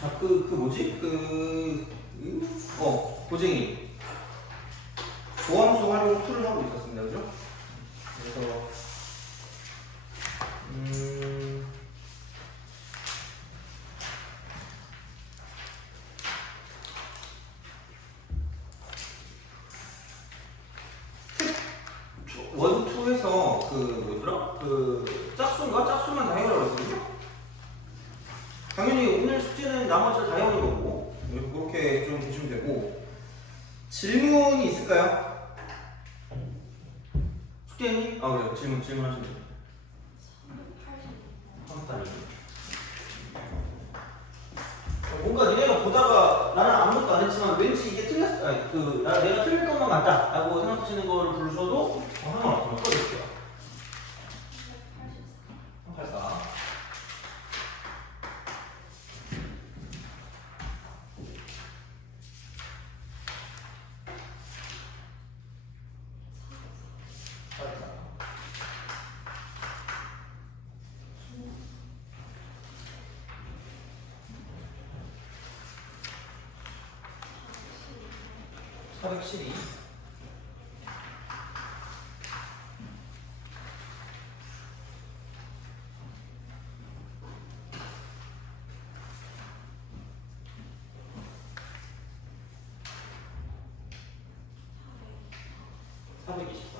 자, 그 뭐지? 고쟁이. 조함수 활용 툴을 하고 있었습니다. 그죠? 그래서, 원, 투에서 뭐더라? 짝수만 다 해보라고 했거든요? 당연히 오늘 숙제는 나머지 다 해오는 거고, 그렇게 좀 보시면 되고, 질문이 있을까요? 숙제님? 아, 그래요. 질문하시면 돼요. 380. 뭔가 니네가 보다가 나는 아무것도 안 했지만 왠지 이게 틀렸어. 아니, 내가 틀릴 것만 같다. 라고 생각하시는 거를 부르셔도 상관없어요. 써줄게요. 384. (412) (424)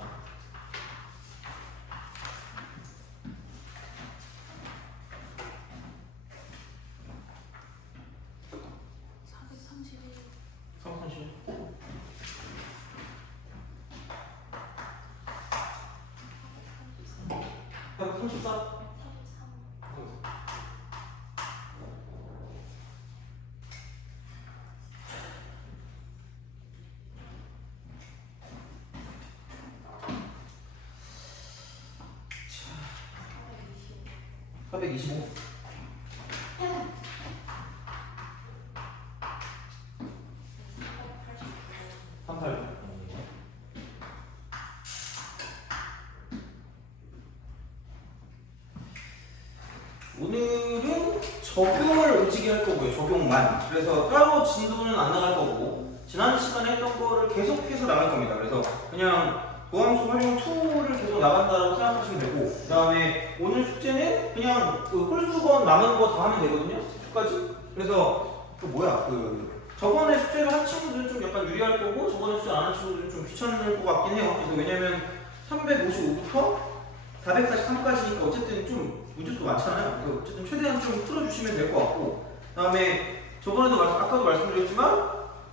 (425) 386. 오늘은 적용을 오지게 할 거고요. 적용만. 그래서 따로 진도는 안 나갈 거고, 지난 시간에 했던 거를 계속해서 나갈 겁니다. 그래서 그냥 도함수 활용 툴을 계속 나간다고 생각하시면 되고, 그 다음에 오늘 숙제는 그냥 홀수건 남은 거 다 하면 되거든요. 스텝까지. 그래서 저번에 숙제를 한 친구들은 좀 약간 유리할 거고, 저번에 숙제 안 한 친구들은 좀 귀찮을 것 같긴 해요. 그래서 왜냐면 355부터 443까지니까 어쨌든 좀 문제수도 많잖아요. 그래서 어쨌든 최대한 좀 풀어주시면 될 것 같고, 그 다음에 저번에도 아까도 말씀드렸지만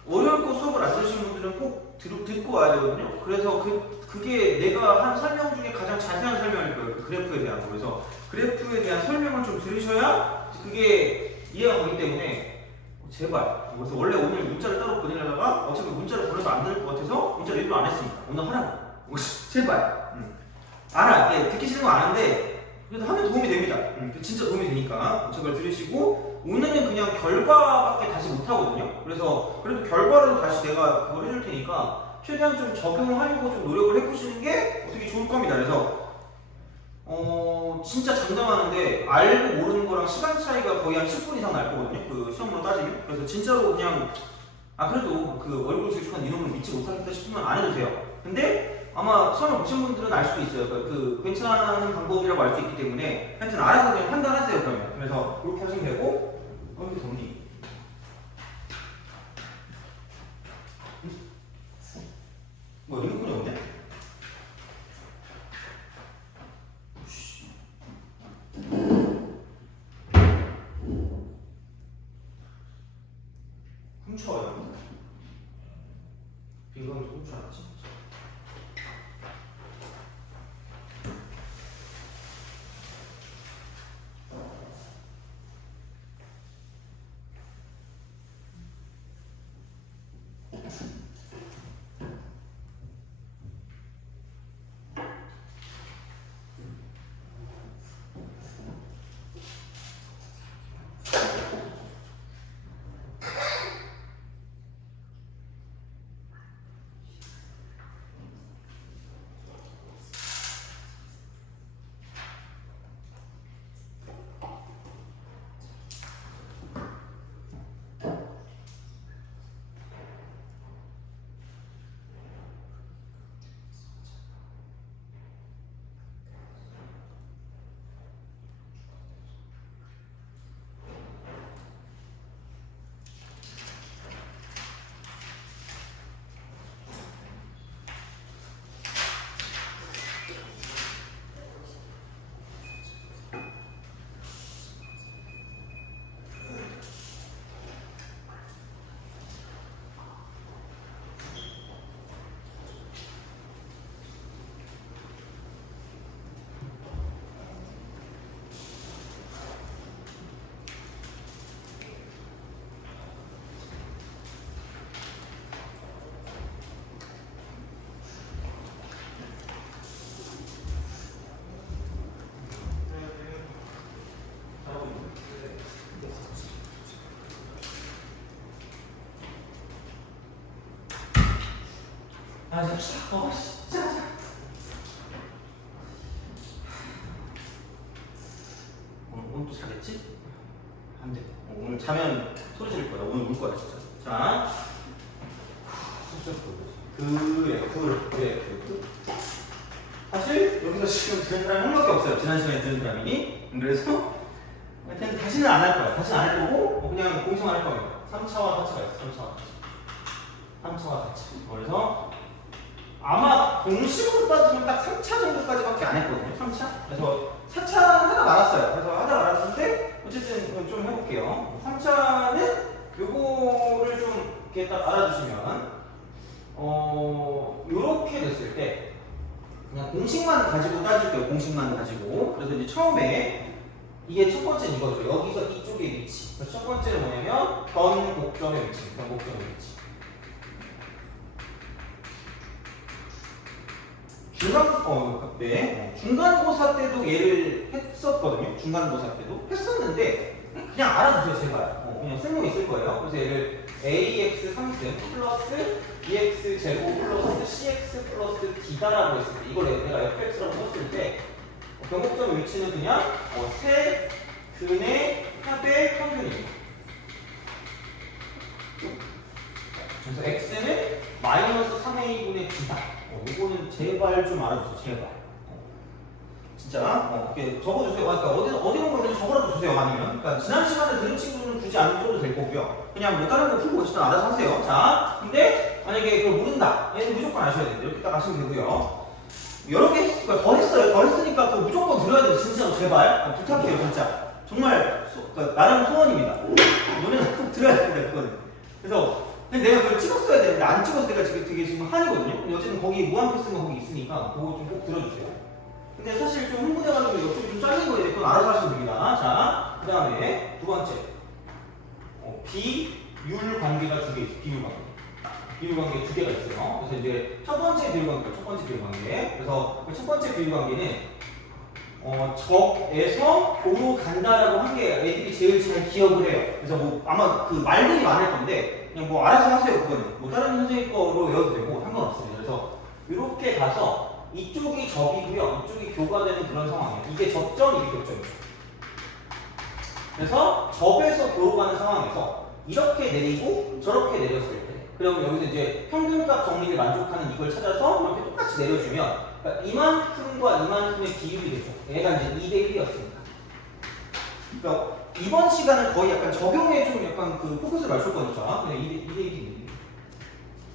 어려울 거 수업을 안 들으시는 분들은 꼭 듣고 와야 되거든요. 그래서 그게 내가 한 설명 중에 가장 자세한 설명일 거예요. 그 그래프에 대한 거. 그래서 그래프에 대한 설명을 좀 들으셔야 그게 이해가 가기 때문에 제발. 그래서 원래 오늘 문자를 따로 보내려다가 어차피 문자를 보내서 안 들을 것 같아서 문자를 일부러 안 했습니다. 오늘 하라고. 제발. 알아. 듣기 싫은 거 아는데 그래도 하면 도움이 됩니다. 진짜 도움이 되니까 제발 들으시고, 오늘은 그냥 결과밖에 다시 못 하거든요. 그래서 그래도 결과를 다시 내가 그걸 해줄 테니까 최대한 좀 적용을 하려고 좀 노력을 해보시는 게 되게 좋을 겁니다. 그래서 진짜 장담하는데 알고 모르는 거랑 시간 차이가 거의 한 10분 이상 날 거거든요. 그 시험으로 따지면. 그래서 진짜로 그냥 그래도 그 얼굴 질축한 이놈을 믿지 못하겠다 싶으면 안 해도 돼요. 근데 아마 시험을 보신 분들은 알 수도 있어요. 그 괜찮은 방법이라고 알 수 있기 때문에 하여튼 알아서 그냥 판단하세요. 그러면. 그래서 그렇게 하시면 되고, 이렇게 정리. 리모컨이 줄 알았지? 아, 진짜. 진짜. 오늘 또 자겠지? 안 돼. 오늘 자면 소리 지를 거야. 오늘 울 거야, 진짜. 자. 그래. 사실 여기서 지금 들은 사람이 한 명밖에 없어요. 지난 시간에 들은 사람이. 그래서 하여튼 다시는 안 할 거야. 다시는 안 할 거고 그냥 공식만 할 겁니다. 3차와 4차가 있어. 3차와 4차. 그래서 아마 공식으로 따지면 딱 3차 정도까지밖에 안 했거든요. 3차. 그래서 4차 하다 말았어요. 그래서 하다 말았는데 어쨌든 좀 해볼게요. 3차는 요거를 좀 이렇게 딱 알아주시면 요렇게 됐을 때 그냥 공식만 가지고 따질게요. 공식만 가지고. 그래서 이제 처음에 이게 첫 번째는 이거죠. 여기서 이쪽의 위치. 그래서 첫 번째는 뭐냐면 변곡점의 위치. 중간고사 때도 얘를 했었거든요. 중간고사 때도 했었는데 그냥 알아주세요, 제발. 그냥 쓸모 있을 거예요. 그래서 얘를 ax 3승 플러스 bx 제곱 플러스 cx 플러스 d다라고 했을 때 이걸 내가 fx라고 썼을 때 변곡점 위치는 그냥 세 근의 합의 평균입니다. 그래서 x는 마이너스 3a분의 d다. 이거는 제발 좀 알아주세요. 제발. 진짜 이렇게 적어주세요. 그러니까 어디 본 거든지 적어라도 주세요. 아니면 그러니까 지난 시간에 들은 친구는 굳이 안 줘도 될 거고요. 그냥 뭐 다른 거 풀고 계시든 알아서 하세요. 자, 근데 만약에 그걸 모른다. 얘는 무조건 아셔야 돼요. 이렇게 딱 아시면 되고요. 여러 개 더 했어요. 더 했으니까 그 무조건 들어야 돼요. 진짜로 제발 부탁해요. 진짜 정말 그러니까 나름 소원입니다. 너네는 꼭 들어야 된다 그거는. 그래서 근데 내가 그걸 찍었어야 되는데 안 찍어서 내가 지금 되게 지금 한이거든요. 근데 어쨌든 거기 무한 패스가 거기 있으니까 그거 좀 꼭 들어주세요. 근데 사실 좀 흥분해가지고 옆쪽이 좀 잘린 거예요. 그건 알아서 하시면 됩니다. 자, 그 다음에 두 번째 비율 관계가 두 개 있어요. 비율 관계 두 개가 있어요. 그래서 이제 첫 번째 비율 관계. 그래서 첫 번째 비율 관계는 적에서 교로 간다라고 한 게 애들이 제일 잘 기억을 해요. 그래서 뭐 아마 그 말들이 많을 건데 그냥 뭐 알아서 하세요. 그거는 뭐 다른 선생님 거로 외워도 되고 상관없습니다. 그래서 이렇게 가서 이쪽이 적이고요, 이쪽이 교가 되는 그런 상황이에요. 이게 접점, 이게 교점이에요. 그래서 접에서 교로 가는 상황에서 이렇게 내리고 저렇게 내렸을 때, 그러면 여기서 이제 평균값 정리를 만족하는 이걸 찾아서 이렇게 똑같이 내려주면, 그러니까 이만큼과 이만큼의 비율이 되죠. 얘가 이제 2대 1이었으니까. 그러니까 이번 시간은 거의 약간 적용에 좀 약간 그 포커스를 맞출 거니까 그냥 2대 1입니다.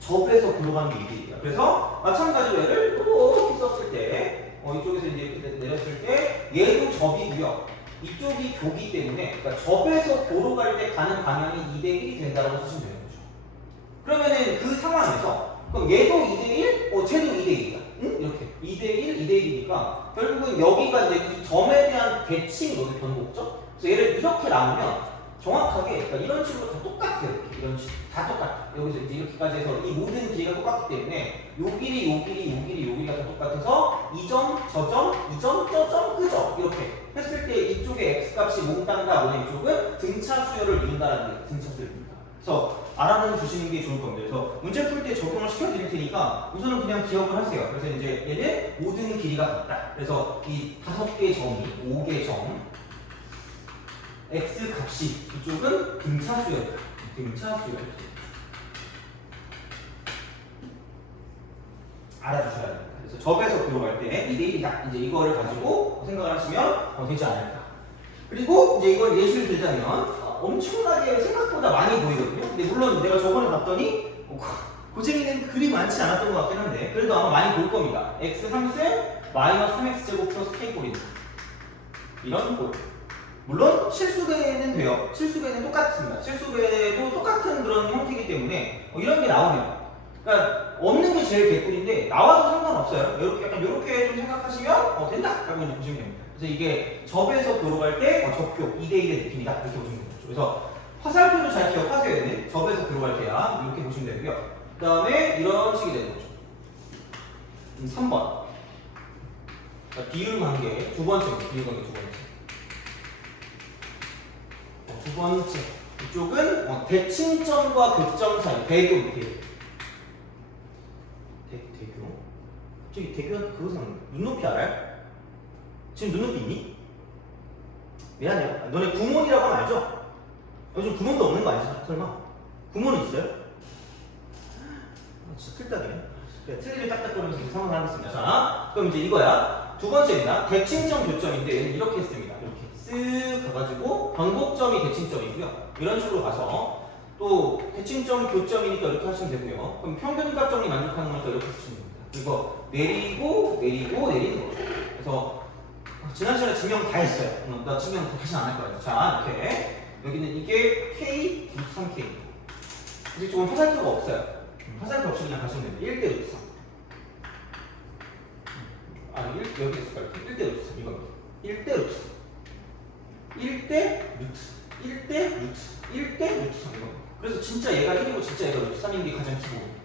접에서 교로 가는 게 2대 1이야. 그래서 마찬가지로 얘를 이렇게 썼을 때, 이쪽에서 이제 내렸을 때 얘도 접이고요. 이쪽이 교기 때문에, 그러니까 접에서 교로 갈 때 가는 방향이 2대 1이 된다고 쓰시면 되는 거죠. 그러면은 그 상황에서 그럼 얘도 2대1, 쟤도 2대1이다. 응? 이렇게 2대1, 2대1이니까 결국은 여기가 이제 이 점에 대한 대칭이거든, 변곡점. 그래서 얘를 이렇게 나누면 정확하게 그러니까 이런 식으로 다 똑같아요. 이렇게 이런 식으로 다 똑같아. 여기서 이제 이렇게까지 해서 이 모든 길이가 똑같기 때문에 요 길이, 요 길이, 요 길이, 요 길이가 다 똑같아서 이 점, 저 점, 이 점, 저 점, 그 점 이렇게 했을 때 이쪽에 x 값이 몽땅다 뭐냐 이쪽은 등차 수열을 이룬다라는 게 등차 수열입니다. 그래서 알아는 주시는 게 좋을 겁니다. 그래서 문제 풀 때 적용을 시켜드릴 테니까 우선은 그냥 기억을 하세요. 그래서 이제 얘는 모든 길이가 같다. 그래서 이 5개 점이 5개 점 x 값이 이쪽은 등차 수열이다. 등차 수열. 알아주셔야 됩니다. 그래서 접에서 들어갈 때 2대1이다. 이제 이거를 가지고 생각을 하시면 되지 않을까. 그리고 이제 이걸 예시를 들자면 엄청나게 생각보다 많이 보이거든요. 근데 물론 내가 저번에 봤더니 고쟁이는 그리 많지 않았던 것 같긴 한데 그래도 아마 많이 볼 겁니다. x 3승 마이너스 3x제곱 플러스 k꼴입니다. 이런 꼴. 물론 실수배는 돼요. 실수배는 똑같습니다. 실수배도 똑같은 그런 형태이기 때문에 이런 게 나오면 그러니까 없는 게 제일 개꿀인데 나와도 상관없어요. 이렇게 약간 이렇게 좀 생각하시면 된다 라고 이제 보시면 됩니다. 그래서 이게 접에서 들어갈 때 접교 2대1의 느낌이다 이렇게 보시면 됩니다. 그래서 화살표도 잘 기억하셔야 되는 접에서 들어갈 때야 이렇게 보시면 되고요. 그 다음에 이런 식이 되는 거죠. 3번 비율 관계 두 번째 비율 관계 두 번째. 두 번째 이쪽은 대칭점과 극점 사이 대교 갑자기 대교한테 그거 생각나. 눈높이 알아요? 지금 눈높이 있니? 미안해요. 너네 구몬이라고 하면 알죠? 요즘 구몬도 없는 거 아니죠? 설마? 구몬은 있어요? 진짜 틀딱이네. 그래, 틀리를 딱딱거리면서 이렇게 상황을 하겠습니다. 자, 그럼 이제 이거야. 두 번째입니다. 대칭점 교점인데 얘는 이렇게 했습니다. 이렇게 쓱 가가지고 변곡점이 대칭점이고요. 이런 식으로 가서 또 대칭점 교점이니까 이렇게 하시면 되고요. 그럼 평균값점이 만족하는 거니까 이렇게 쓰시면 됩니다. 이거 내리고 내리는 거죠. 그래서 지난 시간에 증명 다 했어요. 나 증명 다시 안 할 거예요. 자, 이렇게 여기는 이게 K, 3K. 이제 조금 화살표가 없어요. 화살표 없이 그냥 가시면 됩니다. 1대 루트 3. 아니, 여기 있을까요? 1대 루트 3 이겁니다. 1대 루트 1대 루트 3 이겁니다. 그래서 진짜 얘가 1이고 진짜 얘가 루트 3인 게 가장 기본입니다.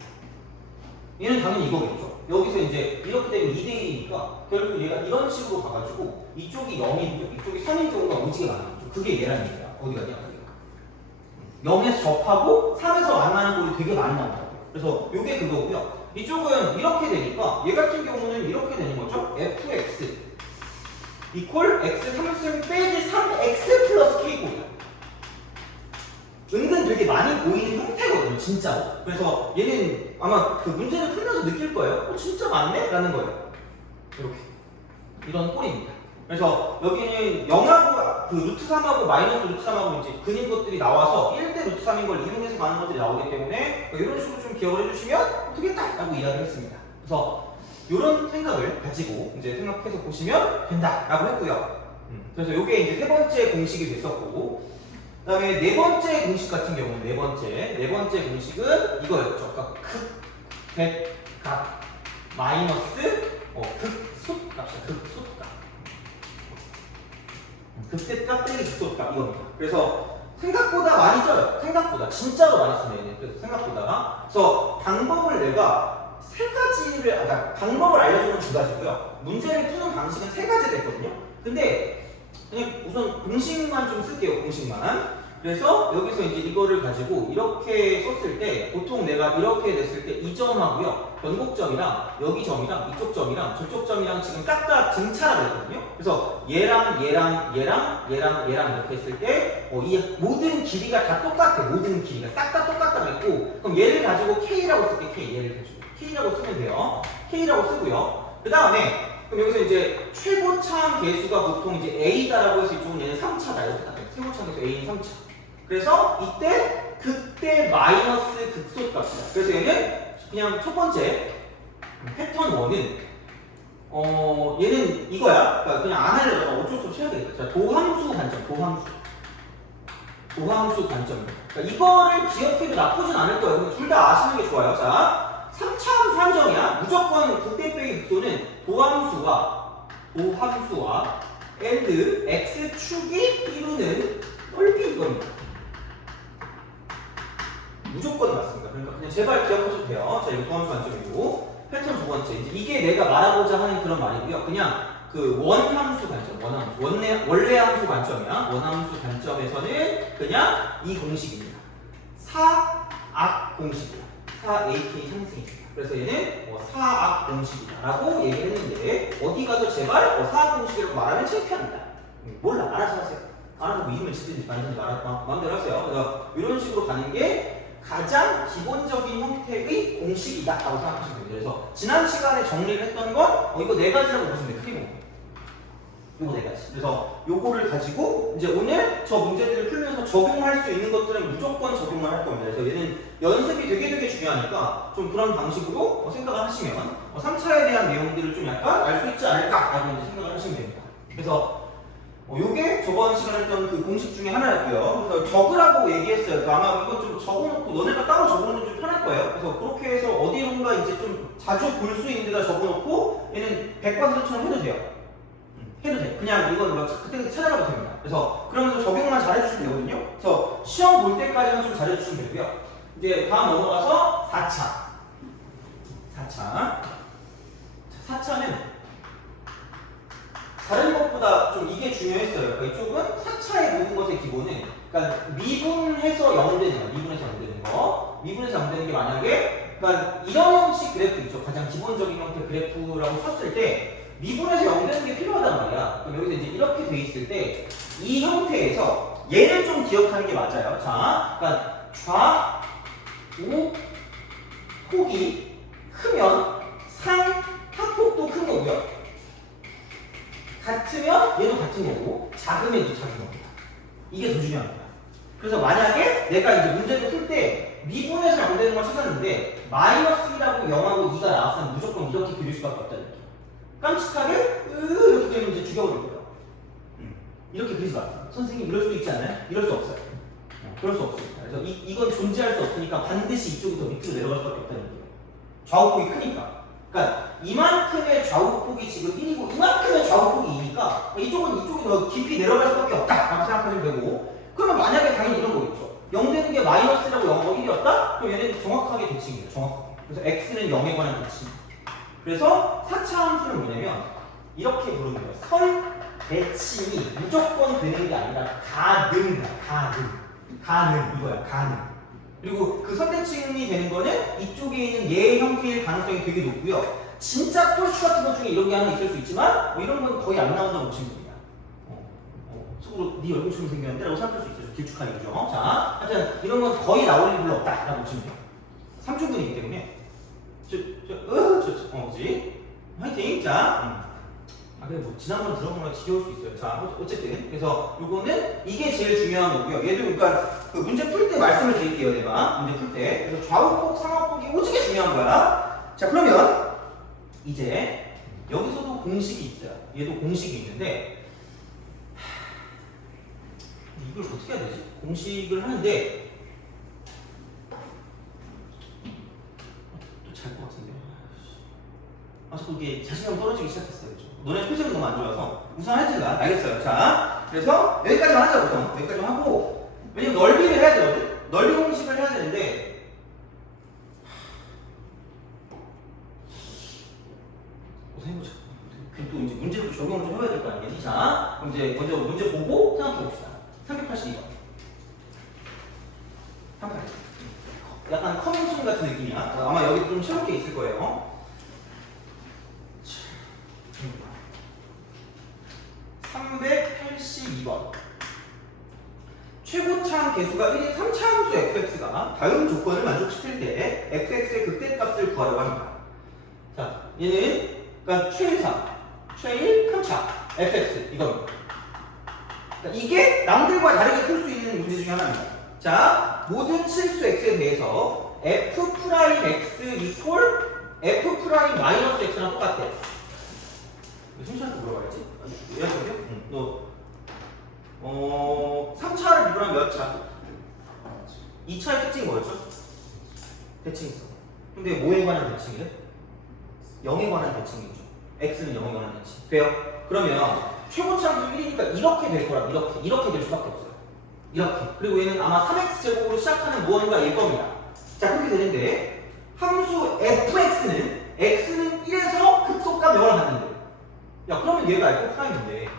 얘는 당연히 이거겠죠. 여기서 이제 이렇게 되면 2대1이니까 결국 얘가 이런 식으로 가가지고 이쪽이 0이고 이쪽이 3인 경우가 오지게 많아요. 그게 얘란 얘기야. 어디 가냐? 0에서 접하고 3에서 만나는 꼴이 되게 많이 나와요. 그래서 이게 그거고요. 이쪽은 이렇게 되니까 얘 같은 경우는 이렇게 되는 거죠. fx 이퀄 x 3승 빼기 3x 플러스 k꼴이야. 은근 되게 많이 보이는 형태거든요, 진짜로. 그래서 얘는 아마 그 문제를 풀면서 느낄 거예요. 진짜 많네? 라는 거예요. 이렇게. 이런 꼴입니다. 그래서 여기는 0하고 그 루트 3하고 마이너스 루트 3하고 이제 근인 것들이 나와서 1대 루트 3인 걸 이용해서 가는 것들이 나오기 때문에 이런 식으로 좀 기억을 해주시면 되겠다! 라고 이야기를 했습니다. 그래서 이런 생각을 가지고 이제 생각해서 보시면 된다! 라고 했고요. 그래서 이게 이제 세 번째 공식이 됐었고, 그 다음에 네 번째 공식 같은 경우는 네 번째 공식은 이거였죠. 그러니까 극, 백, 각, 마이너스 극소값이야. 극소값. 극대값 빼기 극소값 이겁니다. 그래서 생각보다 많이 써요. 생각보다 진짜로 많이 쓰네. 그래서 생각보다. 그래서 방법을 내가 세 가지를 그러니까 방법을 알려주는 두 가지고요. 문제를 푸는 방식은 세 가지가 있거든요. 근데 그냥 우선 공식만 좀 쓸게요. 공식만. 그래서 여기서 이제 이거를 가지고 이렇게 썼을 때 보통 내가 이렇게 됐을 때 이 점하고요. 변곡점이랑 여기 점이랑 이쪽 점이랑 저쪽 점이랑 지금 싹 다 등차라고 했거든요. 그래서 얘랑 이렇게 했을 때 이 모든 길이가 다 똑같아. 모든 길이가 싹 다 똑같다고 했고 그럼 얘를 가지고 K라고 쓸게. K. 얘를 가지고 K라고 쓰면 돼요. K라고 쓰고요. 그 다음에 그럼 여기서 이제 최고차항 계수가 보통 이제 A다라고 해서 이쪽은 얘는 3차다. 이렇게 딱 최고차항 계수 A는 3차. 그래서 이때 극대 마이너스 극소값이다. 그래서 얘는 그냥 첫 번째 패턴 1은 얘는 이거야. 그러니까 그냥 안 하려다가 어쩔 수 없이 해야 되겠다. 자, 도함수 관점, 도함수 관점. 그러니까 이거를 기억해도 나쁘진 않을 거예요. 둘 다 아시는 게 좋아요. 자, 3차 함수 한정이야. 무조건 극대표의 극소는 도함수와 and x축이 이루는 꼴비 이겁니다. 무조건 맞습니다. 그러니까 그냥 제발 기억하셔도 돼요. 자, 이거 도함수 관점이고 패턴 두 번째. 이제 이게 내가 말하고자 하는 그런 말이고요. 그냥 그 원함수 관점, 원래 함수 관점이야. 원함수 관점에서는 그냥 이 공식입니다. 4악 공식이야. 4ak 상승입니다. 그래서 얘는 4악 공식이다라고 얘기를 했는데 어디 가서 제발 4악 공식이라고 말하면 창피합니다. 몰라, 알아서 하세요. 알아보고 이름을 짓든지 말든지 마음대로 하세요. 그래서 이런 식으로 가는 게 가장 기본적인 형태의 공식이다라고 생각하시면 됩니다. 그래서 지난 시간에 정리를 했던 건 이거 네 가지라고 보시면 돼요. 크게 보면. 요거 네 가지. 그래서 요거를 가지고 이제 오늘 저 문제들을 풀면서 적용할 수 있는 것들은 무조건 적용을 할 겁니다. 그래서 얘는 연습이 되게 중요하니까 좀 그런 방식으로 생각을 하시면 3차에 대한 내용들을 좀 약간 알 수 있지 않을까라고 이제 생각을 하시면 됩니다. 그래서 요게 저번 시간에 했던 그 공식 중에 하나였고요. 그래서 적으라고 얘기했어요. 그러니까 아마 이거 좀 적어놓고 너네가 따로 적어놓으면 좀 편할 거예요. 그래서 그렇게 해서 어디론가 이제 좀 자주 볼 수 있는 데다 적어놓고 얘는 백과사전처럼 해도 돼요. 해도 돼. 그냥 이건 막 그때 찾아가도 됩니다. 그래서 그러면서 적용만 잘해주시면 되거든요. 그래서 시험 볼 때까지만 좀 잘해주시면 되고요. 이제 다음 넘어가서 4차. 4차는 다른 것보다 좀 이게 중요했어요. 그러니까 이쪽은 4차의 모든 것의 기본은 그러니까 미분해서 0되는 거, 미분해서 0되는 거, 미분해서 0되는 게 만약에 그러니까 이런 형식 그래프 있죠. 가장 기본적인 형태 그래프라고 쳤을 때 미분해서 0되는 게 필요하단 말이야. 그럼 여기서 이제 이렇게 돼 있을 때 이 형태에서 얘를 좀 기억하는 게 맞아요. 자, 그러니까 좌우 폭이 크면 상하폭도 큰 거고요. 같으면 얘도 같은 거고 작으면 얘도 작은 겁니다. 이게 더 중요합니다. 그래서 만약에 내가 이제 문제를 풀 때 미분해서 0되는 걸 찾았는데 마이너스 1하고 0하고 2가 나왔으면 무조건 이렇게 그릴 수밖에 없다는 거죠. 깜찍하게 이렇게 되면 이제 죽여버릴 거예요. 이렇게 그리지 마세요. 선생님 이럴 수도 있지 않아요? 이럴 수 없어요. 그럴 수 없습니다. 그래서 이건 존재할 수 없으니까 반드시 이쪽이 더 밑으로 내려갈 수밖에 없다는 거예요. 좌우폭이 크니까. 그러니까 이만큼의 좌우폭이 지금 1이고 이만큼의 좌우폭이 2니까 이쪽이 더 깊이 내려갈 수밖에 없다라고 생각하시면 되고 그러면 만약에 당연히 이런 거겠죠. 0 되는 게 마이너스라고 0하고 1이었다? 그럼 얘는 정확하게 대칭이에요. 정확하게. 그래서 x는 0에 관한 대칭. 그래서 4차 함수는 뭐냐면 이렇게 부르는 거예요. 선 대칭이 무조건 되는 게 아니라 가능 이거야. 가능. 그리고 그 선대칭이 되는 거는 이쪽에 있는 얘 형태일 가능성이 되게 높고요. 진짜 똘추 같은 것 중에 이런 게 하나 있을 수 있지만 이런 건 거의 안 나온다고 보시면 됩니다. 속으로 네 얼굴처럼 생겼는데 라고 생각할 수 있어요. 길쭉하게 그죠? 자, 하여튼 이런 건 거의 나올 일이 별로 없다라고 보시면 돼요. 삼중근이기 때문에 그치? 화이팅! 자, 그래 뭐 지난번 들어본 거랑 지겨울 수 있어요. 자, 어쨌든 그래서 요거는 이게 제일 중요한 거고요. 얘도 그러니까 그 문제 풀 때 말씀을 드릴게요. 내가 문제 풀 때. 그래서 좌우폭, 상하폭이 오지게 중요한 거야. 자, 그러면 이제 여기서도 공식이 있어요. 얘도 공식이 있는데 이걸 어떻게 해야 되지? 공식을 하는데 또 잘 것 같은데. 자꾸 이게 자신감 떨어지기 시작했어요. 그죠? 너네 표정이 너무 안 좋아서 우선 하여튼 알겠어요. 자, 그래서 여기까지만 하자 우선. 여기까지만 하고 왜냐면 넓이를 해야 되거든? 넓이 공식을 해야 되는데 우선 해보자. 그럼 또 이제 문제도 적용을 좀 해봐야 될 거 아니겠니? 자, 그럼 이제 먼저 문제 보고 생각해봅시다. 382번. 약간 커밍순 같은 느낌이야. 아마 여기 좀 쉬울 게 있을 거예요. 382번. 최고차항 계수가 1인 3차 함수 fx가 다음 조건을 만족시킬 때 fx의 극대값을 구하려고 합니다. 자, 얘는 그러니까 최1, 3차 fx 이겁니다. 그러니까 이게 남들과 다르게 풀 수 있는 문제 중에 하나입니다. 자, 모든 실수 x에 대해서 f'(x) 이퀄 f'-x랑 똑같대. 심시한테 물어봐야지. 왜 저기요? 너 3차를 미분하면 몇 차? 2차의 특징이 뭐였죠? 대칭성. 그럼 근데 뭐에 관한 대칭이래? 0에 관한 대칭이죠. x는 0에 관한 대칭. 돼요? 그러면 최고차함수 1이니까 이렇게 될 거라. 이렇게 될 수밖에 없어요. 이렇게. 그리고 얘는 아마 3x 제곱으로 시작하는 무언가일 겁니다. 자, 그렇게 되는데 함수 fx는 x는 1에서 극소값 0을 갖는데, 야, 그러면 얘가 F'인데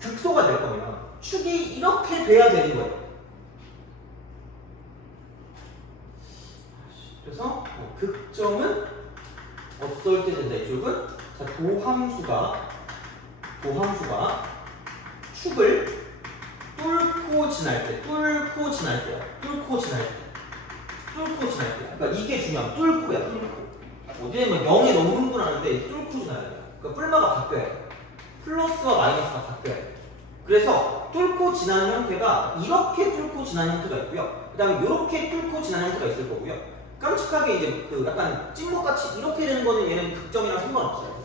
극소가 될 거면 축이 이렇게 돼야 되는 거예요. 그래서 극점은 어떨 때 된다, 이쪽은? 자, 도함수가 축을 뚫고 지날 때. 그러니까 이게 중요한 뚫고야, 뚫고. 어디냐면 0에 너무 흥분하는데 뚫고 지나야 돼요. 그러니까 뿔마가 바뀌어야 돼요. 플러스와 마이너스가 바뀌어야 돼요. 그래서 뚫고 지나는 형태가 이렇게 뚫고 지나는 형태가 있고요. 그 다음에 이렇게 뚫고 지나는 형태가 있을 거고요. 깜찍하게 이제 그 약간 찍먹같이 이렇게 되는 거는 얘는 극점이랑 상관없어요.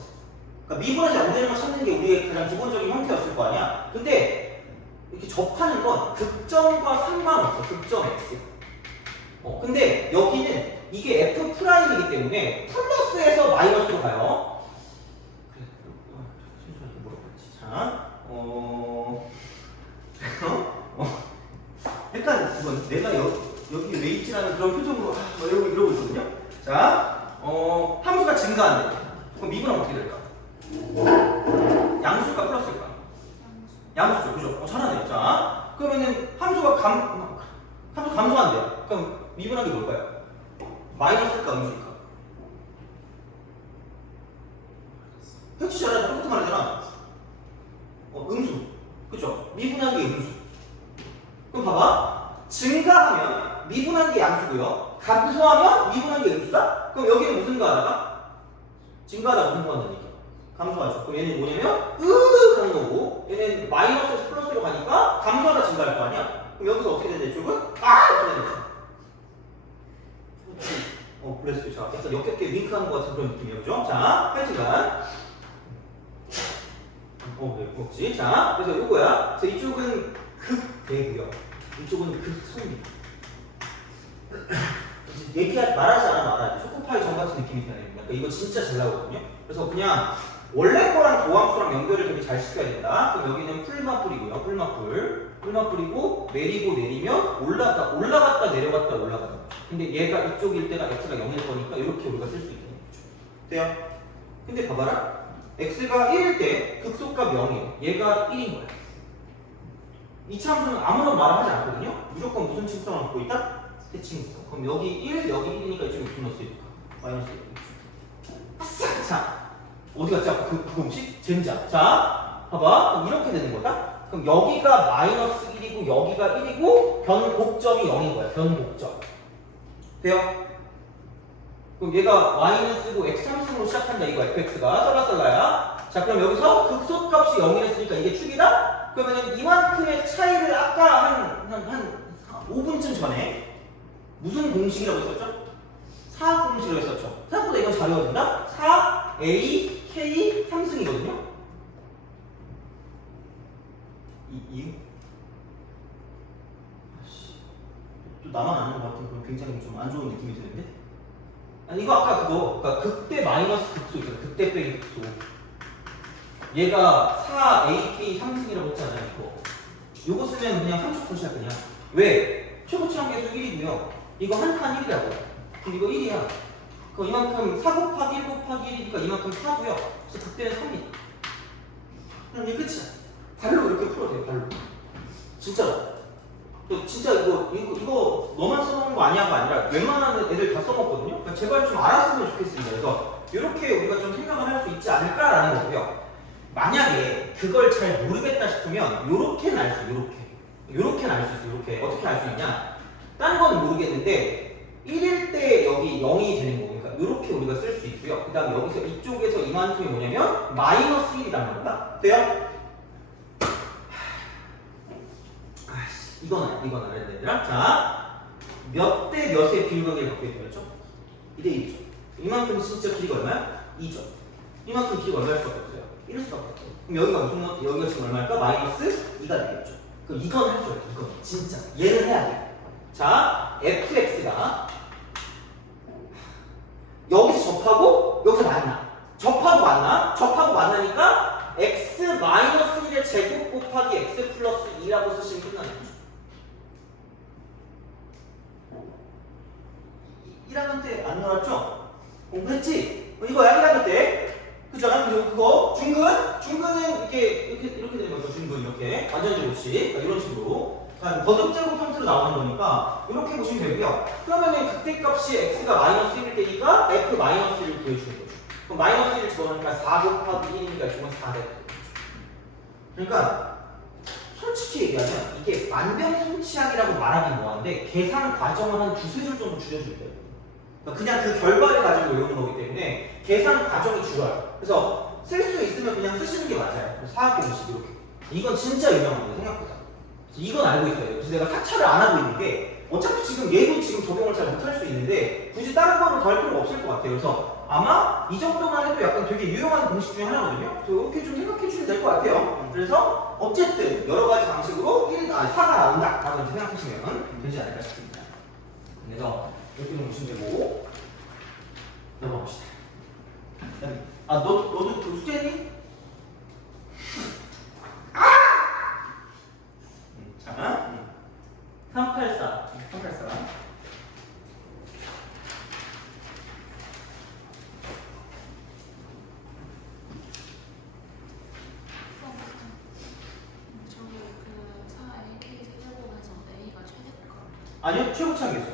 그러니까 미분에서 안 되는 걸 찾는 게 우리의 가장 기본적인 형태였을 거 아니야. 근데 이렇게 접하는 건 극점과 상관없어. 극점 x. 근데 여기는 이게 F'이기 때문에 플러스에서 마이너스로 가요. 신선하게 물어봤지. 자, 약간 이건 내가 여기 왜 있지라는 그런 표정으로 이러고 있거든요. 자, 함수가 증가한대. 그럼 미분하면 어떻게 될까? 양수일까 플러스일까? 양수죠, 그죠? 잘하네. 자, 그러면은 함수가 감소한대요. 그럼 미분하기 뭘까요? 마이너스일까 음수일까? 해치잖아. 똑같은 말 하잖아. 음수. 그쵸? 미분한 게 음수. 그럼 봐봐. 증가하면 미분한 게 양수고요. 감소하면 미분한 게 음수다? 그럼 여기는 무슨 거하다가? 증가하다 무슨 거한다니까? 감소하죠. 그럼 얘는 뭐냐면 하는 거고, 얘는 마이너스에서 플러스로 가니까 감소하다 증가할 거 아니야? 그럼 여기서 어떻게 된다 이쪽은? 어떻게 된다? 그랬어요. 자, 약간 역겹게 윙크하는 것 같은 그런 느낌이에요. 그죠? 자, 하여튼간. 네, 그렇지. 자, 그래서 요거야. 그래서 이쪽은 극대고요. 이쪽은 극소입니다. 말하지 않아. 초코파이 전 같은 느낌이 드네요. 그러니까 이거 진짜 잘 나오거든요. 그래서 그냥 원래 거랑 도함수랑 연결을 되게 잘 시켜야 된다. 그럼 여기는 풀마풀이고요. 풀마풀이고 내리면 올라갔다 내려갔다. 근데 얘가 이쪽일 때가 x가 0일 거니까 이렇게 우리가 쓸 수 있다는 거죠. 돼요? 근데 봐봐라. x가 1일 때 극소값 0이에요. 얘가 1인 거야. 이 참수는 아무런 말을 하지 않거든요. 무조건 무슨 칭성을 갖고 있다? 대칭성. 그럼 여기 1, 여기 1이니까 이쪽에 무슨 넣었을까? 마이너스 1. 아싸! 자, 어디 갔지? 그 공식? 젠자. 자, 봐봐. 그럼 이렇게 되는 거다? 그럼 여기가 마이너스 1이고 여기가 1이고 변곡점이 0인 거야. 변곡점. 돼요? 그럼 얘가 y는 쓰고 x3승으로 시작한다 이거 fx가 썰라썰라야. 자, 그럼 여기서 극소값이 0이랬으니까 이게 축이다? 그러면은 이만큼의 차이를 아까 한 5분쯤 전에 무슨 공식이라고 썼죠? 4 공식이라고 했었죠. 생각보다 이건 잘 외워진다? 4a k 3승이거든요. 이유? 또 나만 아는 것 같은 그런 굉장히 좀 안 좋은 느낌이 드는데? 아니 이거 아까 그러니까 극대 마이너스 극소 있잖아. 극대 빼기 극소. 얘가 4ak 3승이라고 했잖아요. 이거 쓰면 그냥 30%야 그냥. 왜? 최고치한 계수 1이고요. 이거 한 칸 1이라고. 그럼 이거 1이야. 그럼 이만큼 4 곱하기 1 곱하기 1이니까 이만큼 4고요. 그래서 극대는 3이야. 그럼 이게 끝이야. 발로 이렇게 풀어도 돼요. 발로. 진짜로. 진짜 이거 너만 써먹는 거 아니야가 아니라 웬만한 애들 다 써먹거든요. 그러니까 제발 좀 알았으면 좋겠습니다. 그래서 이렇게 우리가 좀 생각을 할 수 있지 않을까라는 거고요. 만약에 그걸 잘 모르겠다 싶으면 요렇게는 알 수 있어요. 요렇게는 알 수 있어요. 요렇게 어떻게 알 수 있냐? 딴 건 모르겠는데 1일 때 여기 0이 되는 거니까 요렇게 우리가 쓸 수 있고요. 그 다음에 여기서 이쪽에서 이만큼이 뭐냐면 마이너스 1이란 말이다. 돼요? 이건 알아야 돼, 얘들아. 자, 몇 대 몇의 비율관계를 갖고 있죠? 2대 1이죠. 이만큼 진짜 길이가 얼마야? 2죠. 이만큼 길이가 얼마일 수밖에 없어요? 1일 수밖에 없어요. 그럼 여기가 지금 얼마일까? 마이너스 2가 되겠죠. 그럼 이건 할 줄 알아요. 이건 진짜 얘는 해야 돼. 자, fx가 여기서 접하고 여기서 만나. 접하고 만나. 접하고 만나니까 x-1의 제곱 곱하기 x 플러스 2라고 쓰시면 끝나는 거죠. 1학년 때 안 놀았죠? 공부했지? 이거야 1학년 때. 그죠? 그거 중근은 이렇게 되는 거죠. 중근 이렇게 완전 제곱식 이런 식으로. 거듭 제곱 형태로 나오는 거니까 이렇게 보시면 되고요. 그러면은 극대값이 x가 마이너스 1일 때니까 f 마이너스 1을 구해주는 거죠. 그럼 마이너스 1을 집어넣으니까 4 곱하기 1이니까 이쪽은 4 되는 거죠. 그러니까 솔직히 얘기하면 이게 만병통치약이라고 말하긴 뭐한데 계산 과정을 한 두세 줄 정도 줄여줄 거예요. 그냥 그 결과를 가지고 외우는 거기 때문에 계산 과정이 줄어요. 그래서 쓸 수 있으면 그냥 쓰시는 게 맞아요. 사학계식 이렇게. 이건 진짜 유명한 거예요, 생각보다. 그래서 이건 알고 있어야 돼요. 그래서 내가 사차를 안 하고 있는 게 어차피 지금 얘도 지금 적용을 잘 못할 수 있는데 굳이 다른 거를 더 할 필요가 없을 것 같아요. 그래서 아마 이 정도만 해도 약간 되게 유용한 공식 중에 하나거든요. 그래서 이렇게 좀 생각해 주시면 될 것 같아요. 그래서 어쨌든 여러 가지 방식으로 4가 나온다 라고 생각하시면 되지 않을까 싶습니다. 그래서 이렇게 좀 보시면 되고 넘어갑시다. 너도 그 숙제니? 자, 384. 아니요, 최고차항 계수.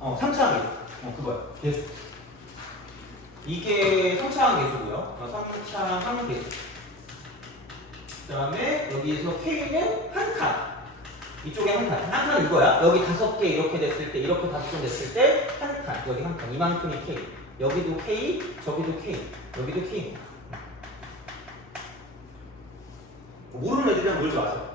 3차항 계수. 그거요. 계수. 이게 3차항 계수고요. 3차항 계수. 그 다음에 여기에서 K는 한 칸. 이쪽에 한 칸. 한 칸은 이거야. 여기 5개 이렇게 됐을 때, 이렇게 5개 됐을 때, 한 칸. 여기 한 칸. 이만큼이 K. 여기도 K, 저기도 K. 여기도 K. 모르는 애들이랑 놀지 마세요.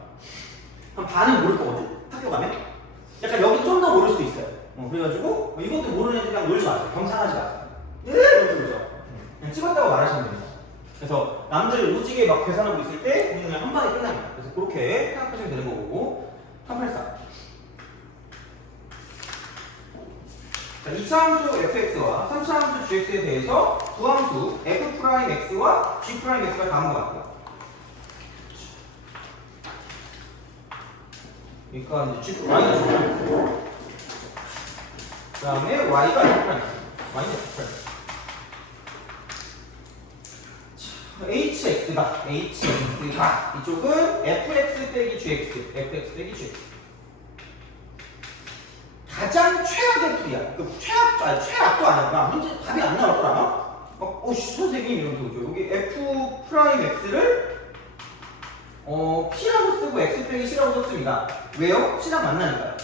한 반은 모를 거거든? 학교 가면? 약간 여기 좀 더 모를 수도 있어요. 그래가지고 이것도 모르는 애들이랑 놀지 마세요. 경상하지 마세요. 이러면서 그러죠. 그냥 찍었다고 말하시면 됩니다. 그래서 남들 오지게 막 계산하고 있을 때 그냥 한 방에 끝납니다. 그래서 그렇게 생각하시면 되는 거고 384. 자, 2차 함수 fx와 3차 함수 gx에 대해서 두 함수 f'x와 g'x가 다음과 같아요. 그러니까 이제 y가 G'x고 그 다음에 y가 F'x고 y는 F'x고 hx가 이쪽은 fx 빼기 gx fx 빼기 gx 가장 최악의 풀이야. 그 최악도 아니야. 문제 답이 안 나올 거야. 선생님 이러면서 오죠. 여기 f'x를 p라고 쓰고 x 빼기 c라고 썼습니다. 왜요? c랑 만나니까요.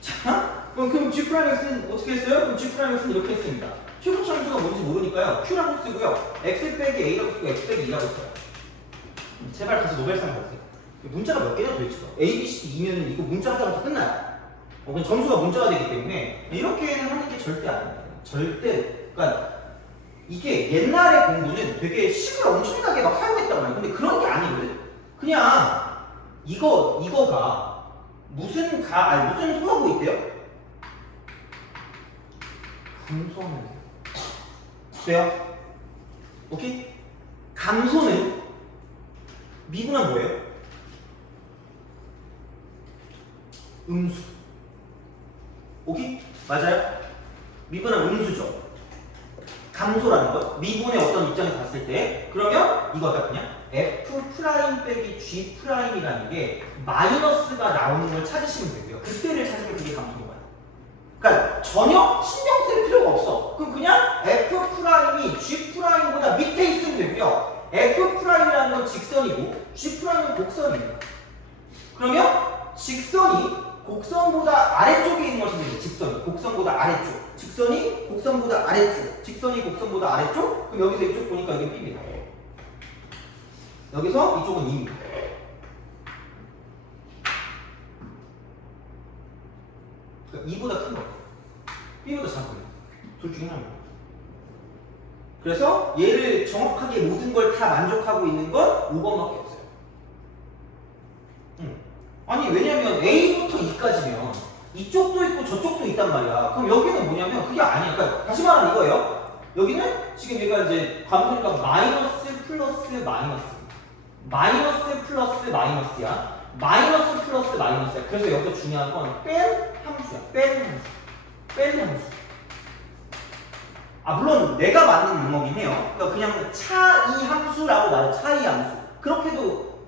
자, 그럼 g'x는 어떻게 했어요? 그럼 g'x는 이렇게 했습니다. 최고차 함수가 뭔지 모르니까요. q라고 쓰고요. x 빼기 a라고 쓰고 x 빼기 2라고 써요. 제발 가서 노벨상 받으세요. 문자가 몇 개냐 도대체? a, b, c, d 이면 이거 문자 하다가 끝나요. 그냥 점수가 문자가 되기 때문에 이렇게는 하는 게 절대 아닙니다. 절대. 그러니까 이게 옛날의 공부는 되게 식을 엄청나게 막 사용했단 말이에요. 근데 그런 게 아니거든. 그냥 이거가 무슨 소하고 있대요? 감소하면 돼요? 오케이? 감소는 미분한 뭐예요? 음수. 오케이? 맞아요? 미분한 음수죠. 감소라는 것. 미분의 어떤 입장에서 봤을 때 그러면 이거다 그냥 f 프라임 빼기 g 프라임이라는 게 마이너스가 나오는 걸 찾으시면 되고요. 그때를 찾으면 그게 감소인 거예요. 그러니까 전혀 신경 쓸 필요가 없어. 그럼 그냥 f 프라임이 g 프라임보다 밑에 있으면 되고요. f 프라임이라는 건 직선이고 g 프라임은 곡선입니다. 그러면 직선이 곡선보다 아래쪽에 있는 것입니다. 직선이 곡선보다 아래쪽, 직선이 곡선보다 아래쪽, 직선이 곡선보다 아래쪽. 그럼 여기서 이쪽 보니까 이게 B입니다. 여기서 이쪽은 2입니다. 그러니까 2보다 큰 거, B보다 작은 거, 둘 중에 하나입니다. 그래서 얘를 정확하게 모든 걸 다 만족하고 있는 건 5번밖에 없어요. 아니 왜냐면 A부터 E까지면 이쪽도 있고 저쪽도 있단 말이야. 그럼 여기는 뭐냐면 그게 아니야. 그러니까 다시 말하면 이거예요. 여기는 지금 얘가 이제 감소니까 마이너스 플러스 마이너스, 마이너스 플러스 마이너스야. 마이너스 플러스 마이너스야. 그래서 여기서 중요한 건 뺀 함수야. 뺀 함수. 뺀 함수. 아 물론 내가 만든 용어긴 해요. 그러니까 그냥 차이 함수라고 말해. 차이 함수. 그렇게도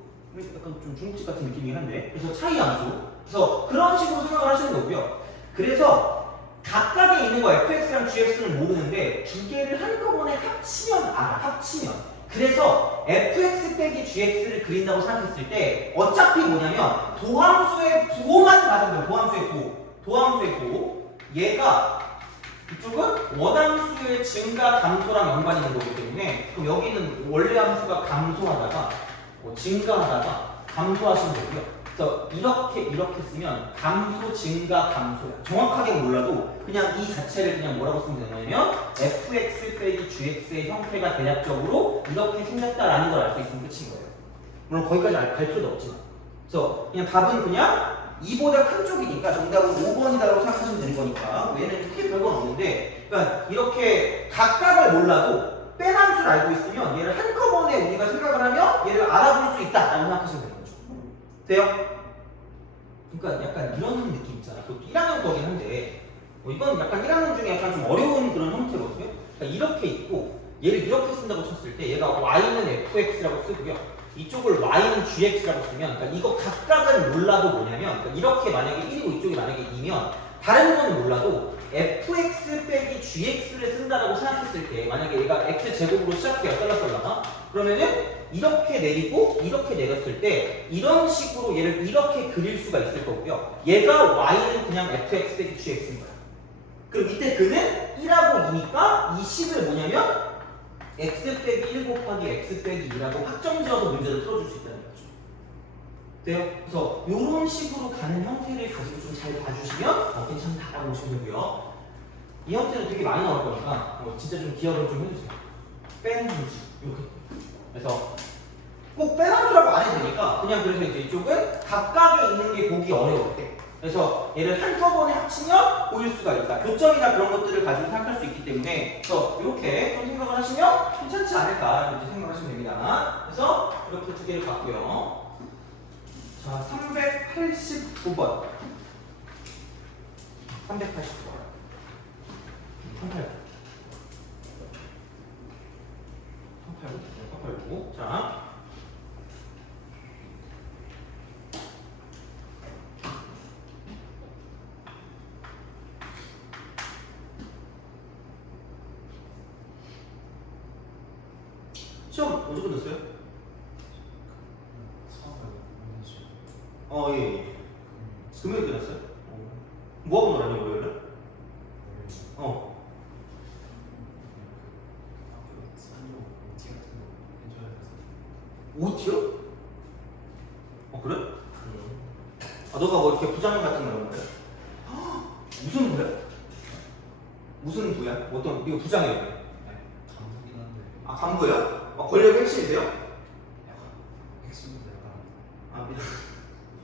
약간 좀 중국집 같은 느낌이긴 한데. 그래서 차이 함수. 그래서 그런 식으로 생각을 하시는 거고요. 그래서 각각에 있는 거 fx랑 gx는 모르는데 두 개를 한꺼번에 합치면 알아. 합치면. 그래서 fx 빼기 gx를 그린다고 생각했을 때 어차피 뭐냐면 도함수의 부호만 가지면 돼요. 도함수의 부호. 도함수의 부호. 얘가 이쪽은 원함수의 증가 감소랑 연관이 있는 거기 때문에 그럼 여기는 원래 함수가 감소하다가 증가하다가 감소하시는 거고요. 그래서 이렇게 쓰면 감소, 증가, 감소야. 정확하게 몰라도 그냥 이 자체를 그냥 뭐라고 쓰면 되냐면 fx 빼기 gx의 형태가 대략적으로 이렇게 생겼다라는 걸 알 수 있으면 끝인 거예요. 물론 거기까지 갈 필요도 없지만. 그래서 그냥 답은 그냥 2보다 큰 쪽이니까 정답은 5번이라고 생각하시면 되는 거니까 얘는 크게 별건 없는데 그러니까 이렇게 각각을 몰라도 뺀 함수를 알고 있으면 얘를 한꺼번에 우리가 생각을 하면 얘를 알아볼 수 있다라고 생각하시면 되는 거죠. 돼요? 그러니까 약간 이런 느낌 있잖아. 그것도 1학년 거긴 한데 이건 약간 1학년 중에 약간 좀 어려운 그런 형태거든요. 그러니까 이렇게 있고 얘를 이렇게 쓴다고 쳤을 때 얘가 y는 fx라고 쓰고요. 이쪽을 y는 gx라고 쓰면 그러니까 이거 각각은 몰라도 뭐냐면 그러니까 이렇게 만약에 1이고 이쪽이 만약에 2면 다른 건 몰라도 fx 빼기 gx를 쓴다라고 생각했을 때 만약에 얘가 x제곱으로 시작해요. 썰라썰라가 그러면은 이렇게 내리고 이렇게 내렸을 때 이런 식으로 얘를 이렇게 그릴 수가 있을 거고요. 얘가 y는 그냥 fx 빼기 gx인 거야. 그럼 이때 그는 1하고 2니까 이 식을 뭐냐면 x 빼기 1 곱하기 x 빼기 2라고 확정지어서 문제를 풀어줄 수 있다는 거죠. 돼요? 그래서 이런 식으로 가는 형태를 가지고 좀 잘 봐주시면 괜찮다라고 보시면 되고요. 이 형태는 되게 많이 나올 거니까 진짜 좀 기억을 좀 해주세요. 뺀 함수 이렇게. 그래서 꼭 뺀 함수라고 안 해도 되니까 그냥 그래서 이제 이쪽은 각각에 있는 게 보기 어려울 때 그래서 얘를 한꺼번에 합치면 보일 수가 있다. 교점이나 그런 것들을 가지고 생각할 수 있기 때문에 그래서 이렇게 좀 생각을 하시면 괜찮지 않을까 이렇게 생각하시면 됩니다. 그래서 이렇게 두 개를 봤고요. 자, 389번. 389번. 389. 자. 시험 언제 끝났어요? 예. 금요일 끝났어요? 뭐 하고 놀았냐, 월요일에? OT요? 그래? 너가 뭐 이렇게 부장님 같은 거 하는 거야? 무슨 부야? 무슨 부야? 어떤, 이거 부장이에요? 간부긴 한데. 간부야? 권력 핵심이세요? 핵심인데 약간. 미안.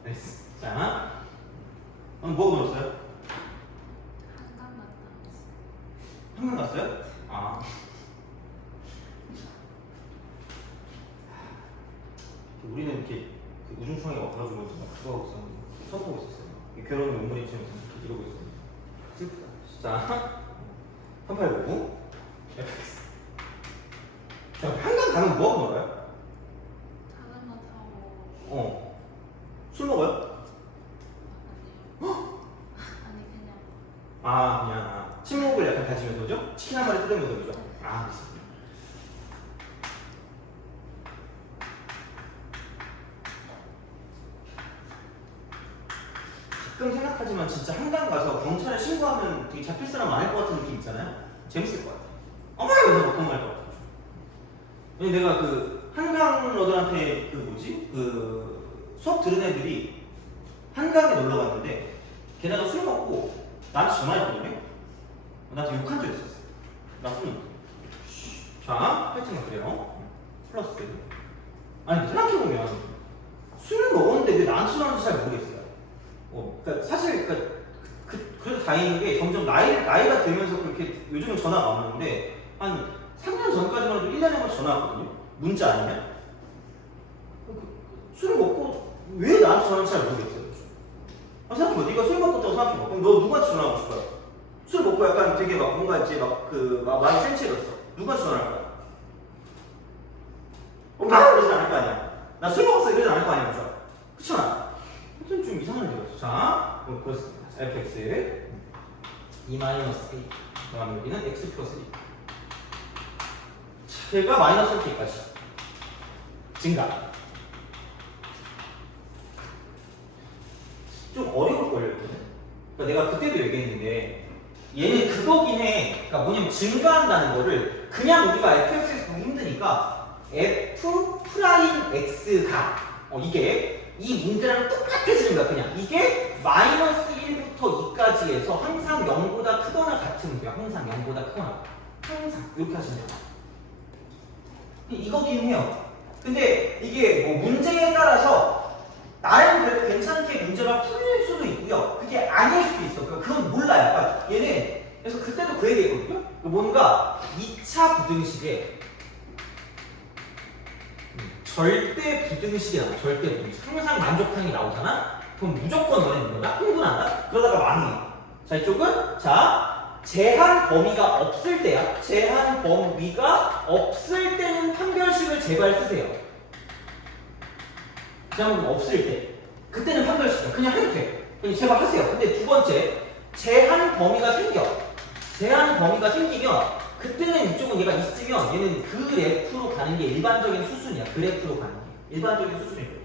알겠어. 자, 뭐 넣었어요? 한강 갔어요? 우리는 이렇게 그 우중충하게 와가지고 그거 하고 있었는데 수업 보고 있었어요. 결혼 논문이 지금 이러고 있었는데 슬프다. 자, 389. 자, 한강 가면 뭐 하고 놀아요? 자전거 타고. 술 먹어요? 아니요. 그냥 침묵을 약간 가지면서 그죠? 치킨 한 마리 뜯으면서 그죠? 가끔 생각하지만 진짜 한강 가서 경찰에 신고하면 되게 잡힐 사람 많을 것 같은 느낌 있잖아요? 재밌을 것 같아. 어머! 이러면서 보통 말것 같아. 왜냐면 내가 그 한강러들한테 수업 들은 애들이 한강에 놀러 갔는데 걔네가 술 먹고 나한테 전화했거든요? 나한테 욕한 적 있었어. 나쁜 자, 패턴은 그래요. 플러스. 아니, 생각해보면 술을 먹었는데 왜 나한테 전화하는지 잘 모르겠어요. 그러니까 사실 그래도 다행인 게 점점 나이가 들면서 그렇게 요즘은 전화가 안 오는데 한 3년 전까지만 해도 1년에 한 번씩 전화 왔거든요. 문자 아니면 술을 먹고 왜 나한테 전화하는지 잘 모르겠어요. 생각해봐. 네가 술 먹고 있다고 생각해봐. 그럼 너 누구한테 전화하고 싶어요? 술 먹고 약간 되게 막 뭔가 이제 막 많이 센치해졌어. 누구한테 전화할 거야? 나 그러진 않을 거 아니야. 나 술 먹었어 이러진 않을 거 아니야. 그죠? 그렇잖아. 하여튼 좀 이상한 일이었어. 자, 그렇습니다. fx 2 마이너스 a 그다음 여기는 x 플러스 1. 제가 마이너스 1까지 증가. 좀 어려울 걸요. 그러니까 내가 그때도 얘기했는데 얘는 그거긴 해. 그러니까 뭐냐면 증가한다는 거를 그냥 우리가 fx에서 보기 힘드니까 f 프라임 x가 이게 이 문제랑 똑같아지는 거야. 그냥 이게 마이너스 1부터 2까지 해서 항상 0보다 크거나 같은 거야. 항상 0보다 크거나 항상 이렇게 하시면 돼요. 이거긴 해요. 근데 이게 뭐 문제에 따라서 나름 그래도 괜찮게 문제가 풀릴 수도 있고요. 그게 아닐 수도 있어. 그건 몰라요. 그러니까 얘는 그래서 그때도 그 얘기했거든요. 뭔가 2차 부등식에 절대 부등식이 나와. 절대 부등식. 항상 만족하는 게 나오잖아. 그럼 무조건 너네 뭐다? 흥분한다? 그러다가 망해. 자, 이쪽은 자 제한 범위가 없을 때야. 제한 범위가 없을 때는 판별식을 제발 쓰세요. 제한 범위 없을 때. 그때는 판별식이야. 그냥 해도 돼. 그냥 제발 하세요. 근데 두 번째, 제한 범위가 생겨. 제한 범위가 생기면 그때는 이쪽은 얘가 있으면 얘는 그래프로 가는 게 일반적인 수순이야. 그래프로 가는 게 일반적인 수순이에요.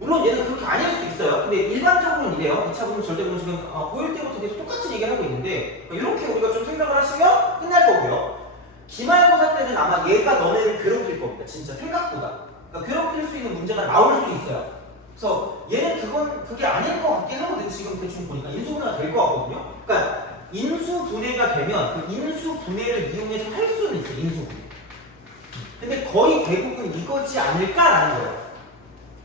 물론 얘는 그렇게 아닐 수도 있어요. 근데 일반적으로는 이래요. 2차 분식 절대 분식은 보일 때부터 계속 똑같은 얘기를 하고 있는데 이렇게 우리가 좀 생각을 하시면 끝날 거고요. 기말고사 때는 아마 얘가 너네를 괴롭힐 겁니다. 진짜 생각보다. 그러니까 괴롭힐 수 있는 문제가 나올 수도 있어요. 그래서 얘는 그게 아닐 것 같긴 하거든. 지금 대충 보니까 인수분해가 될 것 같거든요. 그러니까 인수분해가 되면 그 인수분해를 이용해서 할 수는 있어요. 인수분해. 근데 거의 대부분 이거지 않을까라는 거예요.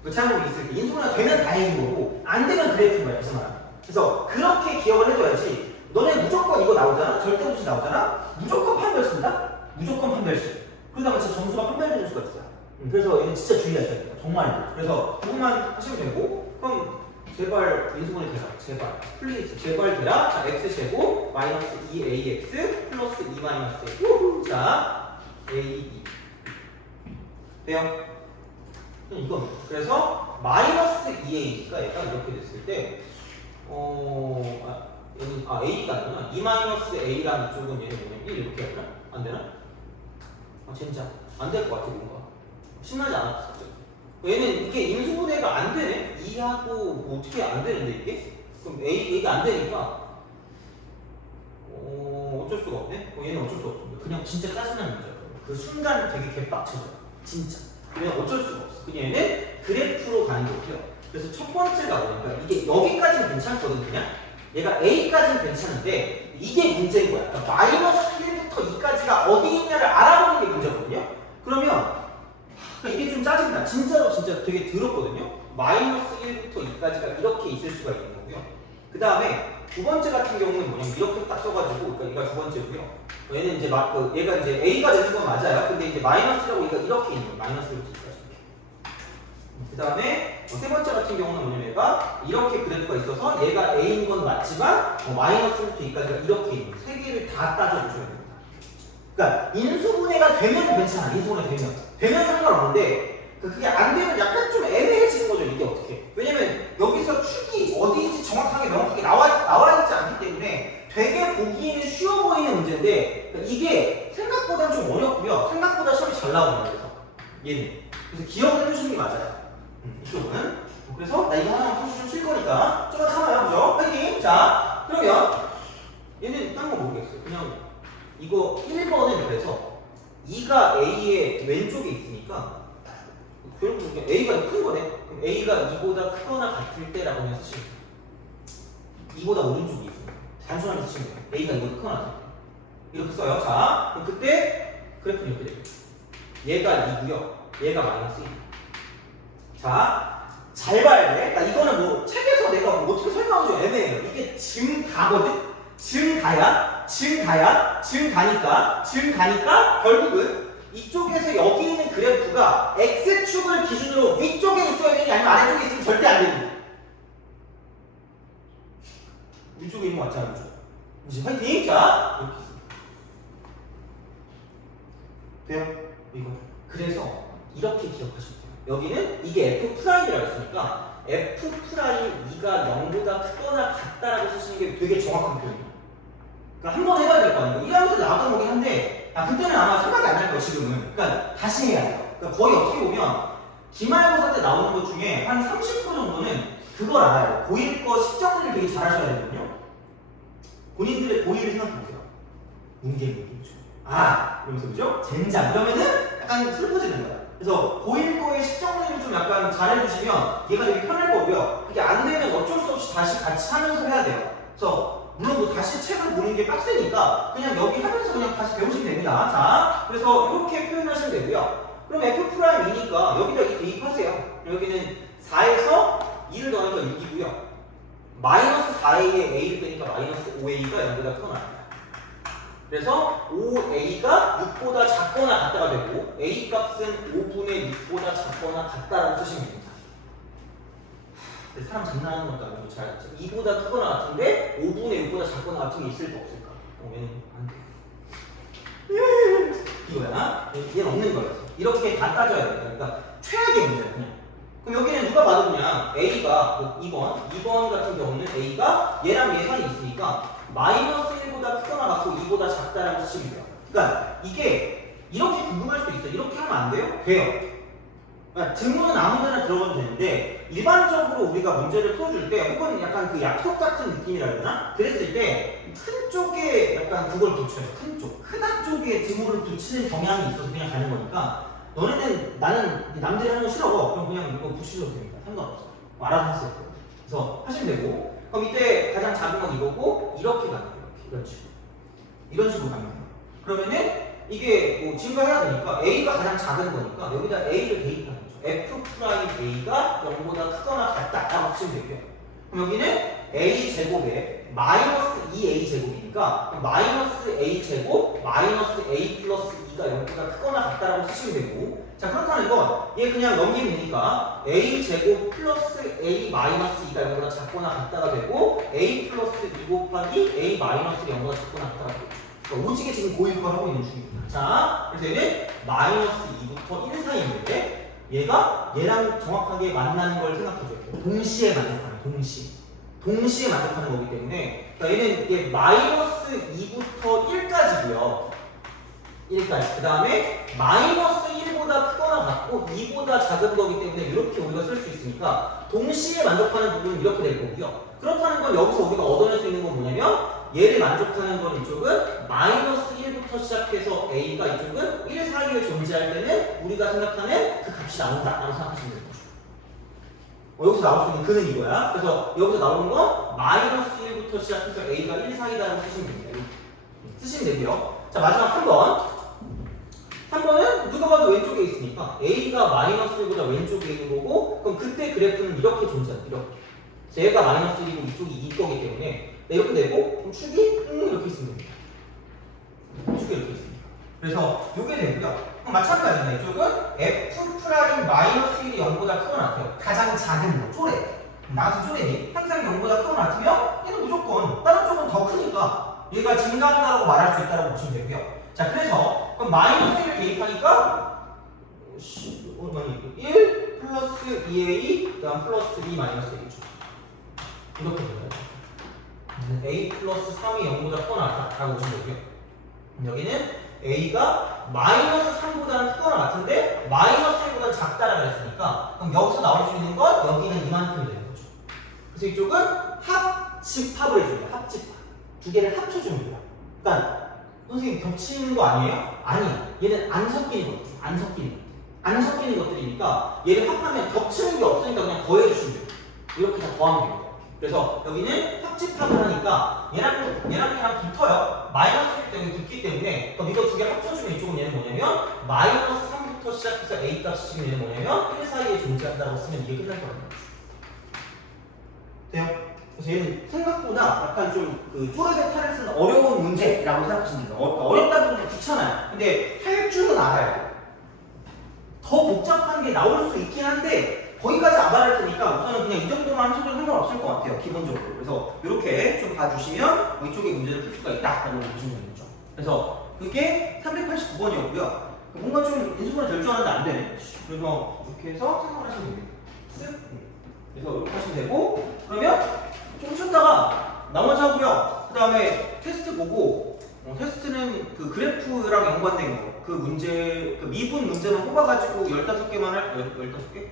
그 제한법이 있을 때 인수분해가 되면 다행인 거고 안 되면 그래프인 거야. 그래서 그렇게 기억을 해둬야지. 너네 무조건 이거 나오잖아. 절대분식 나오잖아. 무조건 판별식이다. 무조건 판별식. 그러다가 진짜 점수가 판별되는 수가 있어요. 그래서 얘는 진짜 주의하셔야 돼요. 정말로. 그래서 그것만 하시면 되고 그럼 제발 인수분해 되라. 제발. 플리즈. 제발 되라. 자, x제곱 마이너스 2ax 플러스 2 마이너스 a. 자, a2. 돼요? 이건 그래서 마이너스 2a가 얘가 이렇게 됐을 때 얘는 a가 아니구나. 2 마이너스 a라는 쪽은 얘는 뭐냐? 1 이렇게 하나? 안 되나? 진짜 안 될 것 같아 뭔가. 신나지 않았어. 얘는 이게 인수분해가 안 되네? 2하고 뭐 어떻게 안 되는데 이게? 그럼 A가 안 되니까 어쩔 수가 없네? 얘는 어쩔 수 없습니다. 그냥 진짜 짜증나는 문제야. 그 순간 되게 개빡쳐져. 진짜. 그냥 어쩔 수가 없어. 그냥 얘는 그래프로 가는 거고요. 그래서 첫 번째가 뭐냐면 이게 여기까지는 괜찮거든 그냥. 얘가 A까지는 괜찮은데 이게 문제인 거야. 그러니까 마이너스 1부터 2까지가 어디 있냐를 알아보는 게 문제거든요. 그러면 이게 좀 짜증나. 진짜로 진짜 되게 더럽거든요. 마이너스 1부터 2까지가 이렇게 있을 수가 있는 거고요. 그 다음에 두 번째 같은 경우는 뭐냐면 이렇게 딱 써가지고 그러니까 얘가 두 번째고요. 얘는 이제 얘가 이제 A가 되는 건 맞아요. 근데 이제 마이너스라고 얘가 이렇게 있는 거예요. 마이너스 1부터 2까지. 그 다음에 세 번째 같은 경우는 뭐냐면 얘가 이렇게 그래프가 있어서 얘가 A인 건 맞지만 마이너스 1부터 2까지가 이렇게 있는 거예요. 세 개를 다 따져주셔야 됩니다. 그러니까 인수분해가 되면 괜찮아. 인수분해 되면 상관없는데 그게 안 되면 약간 좀 애매해지는 거죠. 이게 어떻게? 왜냐면 여기서 축이 어디인지 정확하게 명확하게 나와 있지 않기 때문에 되게 보기에는 쉬워 보이는 문제인데 그러니까 이게 생각보다 좀 어렵고요. 생각보다 시험이 잘 나오는 거예요. 얘는 그래서 기억을 해주시는 게 맞아요. 이쪽은 그래서 나 이거 하나 풀수 좀 칠 거니까 좀만 참아요. 그죠? 파이팅! 자 그러면 얘는 딴 거 모르겠어요. 그냥 이거 1번은 그래서 2가 A의 왼쪽에 있으니까 결국 A가 큰 거네. 그럼 A가 2보다 크거나 같을 때라고 하면 쓰시면 돼요. 2보다 오른쪽이 있어요. 단순하게 쓰시면 돼요. A가 2보다 크거나 같을 때. 이렇게 써요. 자, 그럼 그때 그래프는 이렇게 돼요. 얘가 2고요. 얘가 마이너스 1. 자, 잘 봐야 돼. 그러니까 이거는 뭐 책에서 내가 뭐 어떻게 설명하면 좀 애매해요. 이게 증가거든? 증가야? 증가니까 결국은 이쪽에서 여기 있는 그래프가 x축을 기준으로 위쪽에 있어야 되니 아니면 아래쪽에 있으면 절대 안 되니. 위쪽에 있는 거 맞잖아. 이제 화이팅! 자, 이렇게 있습니다. 돼요? 이거. 그래서 이렇게 기억하시면 돼요. 여기는 이게 F'이라고 했으니까 F'2가 0보다 크거나 같다라고 쓰시는 게 되게 정확한 표현이에요. 그러니까 한번 해봐야 될 거 아니에요. 1학년 때 나왔던 거긴 한데 그때는 아마 생각이 안 날 거예요, 지금은. 그러니까 다시 해야 돼요. 그러니까 거의 어떻게 보면 기말고사 때 나오는 것 중에 한 30% 정도는 그걸 알아요. 고1 거 식정리를 되게 잘 하셔야 되거든요. 본인들의 고1을 생각해보세요. 문제죠. 이러면서 그죠? 젠장. 그러면은 약간 슬퍼지는 거야. 그래서 고1 거의 식정리를 좀 약간 잘해주시면 얘가 되게 편할 거고요. 그게 안 되면 어쩔 수 없이 다시 같이 하면서 해야 돼요. 그래서 물론 뭐 다시 책을 보는 게 빡세니까 그냥 여기 하면서 그냥 다시 배우시면 됩니다. 자, 그래서 이렇게 표현하시면 되고요. 그럼 F'이니까 여기다 대입하세요. 여기는 4에서 2를 더하니까 6이고요. 마이너스 4a에 a를 빼니까 마이너스 5a가 0보다 크거나 그래서 5a가 6보다 작거나 같다가 되고 a 값은 5분의 6보다 작거나 같다라고 쓰시면 됩니다. 사람 장난하는 것도 아니고 잘 알죠. 2보다 크거나 같은데 5분의 6보다 작거나 같은 게 있을까 없을까? 얘는 안 돼. 이거야. 얘는 없는 거였어. 이렇게 다 따져야 돼. 그러니까 최악의 문제야 그냥. 그럼 여기는 누가 봐도 그냥 a가 2번 같은 경우는 a가 얘랑 예산이 있으니까 마이너스 1보다 크거나 같고 2보다 작다라고 쓰시면 돼요. 그러니까 이게 이렇게 궁금할 수도 있어요. 이렇게 하면 안 돼요? 돼요. 그러니까 등호는 아무데나 들어가도 되는데 일반적으로 우리가 문제를 풀어줄 때 혹은 약간 그 약속 같은 느낌이라 해야 되나? 그랬을 때 큰 쪽에 약간 그걸 붙여요. 큰 쪽. 크다 쪽에 등호를 붙이는 경향이 있어서 그냥 가는 거니까 너네는 나는 남들이 하는 거 싫어. 그럼 그냥 이거 붙이셔도 됩니다. 상관없어. 알아서 하세요. 그래서 하시면 되고 그럼 이때 가장 작은 건 이거고 이렇게 가는 거예요. 이런 식으로 가는 거예요. 그러면은 이게 뭐 증가해야 되니까 a가 가장 작은 거니까 여기다 a를 대입하는 거죠. F'A가 0보다 크거나 같다라고 쓰시면 되고요. 그럼 여기는 a 제곱에 마이너스 2a 제곱이니까 마이너스 a 제곱 마이너스 a 플러스 2가 0보다 크거나 같다라고 쓰시면 되고 자 그렇다는 건 얘 그냥 넘기면 되니까 a 제곱 플러스 a 마이너스 2가 0보다 작거나 같다가 되고 a 플러스 2 곱하기 a 마이너스 0보다 작거나 같다가 되고 그러니까 오지게 지금 고일걸 하고 있는 중입니다. 자 그래서 얘는 마이너스 2부터 1 사이인데 얘가 얘랑 정확하게 만나는 걸 생각해줘야 돼요. 동시에 만족하는 동시에 만족하는 거기 때문에 그러니까 얘는 이게 마이너스 2부터 1까지고요. 1까지. 그 다음에 마이너스 1보다 크거나 같고 2보다 작은 거기 때문에 이렇게 우리가 쓸 수 있으니까 동시에 만족하는 부분은 이렇게 될 거고요. 그렇다는 건 여기서 우리가 얻어낼 수 있는 건 뭐냐면 얘를 만족하는 건 이쪽은 마이너스 1부터 시작해서 a가 이쪽은 1 사이에 존재할 때는 우리가 생각하는 그 값이 나온다라고 생각하시면 됩니다. 여기서 나올 수 있는 그는 이거야. 그래서 여기서 나오는 건 마이너스 1부터 시작해서 a가 1 사이다라고 쓰시면 됩니다. 쓰시면 되고요. 자 마지막 3번. 3번은 누가 봐도 왼쪽에 있으니까 a가 마이너스 1보다 왼쪽에 있는 거고 그럼 그때 그래프는 이렇게 존재한다. 이렇게. 얘가 마이너스 1이고 이쪽이 2거기 때문에 이렇게 되고 그럼 축이 이렇게 있으면 됩니다. 축이 이렇게 있습니다. 그래서 이게 되고요. 마찬가지네. 이쪽은 f' 마이너스 1이 0보다 크거나 같아요. 가장 작은 거, 쪼래. 나같은 쪼래니 항상 0보다 크거나 같으면 얘는 무조건 다른 쪽은 더 크니까 얘가 증가한다고 말할 수 있다고 보시면 되고요. 자, 그래서 그럼 마이너스 1을 대입하니까 1 플러스 2a 그다음 플러스 2 마이너스 1이죠. 이렇게 돼요. a 플러스 3이 0보다 크거나 같다라고 보시면 되고요. 여기는 a가 마이너스 3보다는 크거나 같은데 마이너스 1보다 작다라고 했으니까 그럼 여기서 나올 수 있는 건 여기는 이만큼이 되는 거죠. 그래서 이쪽은 합집합을 해줍니다. 합집합. 두 개를 합쳐줍니다. 그러니까 선생님 겹치는 거 아니에요? 아니에요. 얘는 안 섞이는 거죠. 안 섞이는 것들이니까 얘를 합하면 겹치는 게 없으니까 그냥 더해주시면 돼요. 이렇게 다 더하면 됩니다. 그래서 여기는 합집합을 하니까 얘랑 붙어요. 마이너스 1 때문에 붙기 때문에 그럼 이거 두 개 합쳐주면 이쪽은 얘는 뭐냐면 마이너스 3부터 시작해서 a 값이 지금 얘는 뭐냐면 1 사이에 존재한다고 쓰면 이게 끝날 거예요. 돼요? 그래서 얘는 생각보다 약간 좀 그 쪼르게 탈을 쓰는 어려운 문제라고 생각하시면 돼요. 어렵다 보면 귀찮아요. 근데 할 줄은 알아요. 더 복잡한 게 나올 수 있긴 한데 거기까지 안 바랄 테니까 우선은 그냥 이 정도만 하셔도 상관없을 것 같아요. 기본적으로. 그래서 이렇게 좀 봐주시면 이쪽에 문제를 풀 수가 있다라고 보시면 되겠죠. 그래서 그게 389번이었고요. 뭔가 좀 인수분해 될 줄 알았는데 안 되네. 그래서 이렇게 해서 생각을 하시면 됩니다. 쓱. 그래서 이렇게 하시면 되고 그러면 좀 쉬었다가 나머지 하고요. 그 다음에 테스트 보고 테스트는 그 그래프랑 연관된 거. 그 문제, 그 미분 문제만 뽑아가지고 15개만 할, 15개?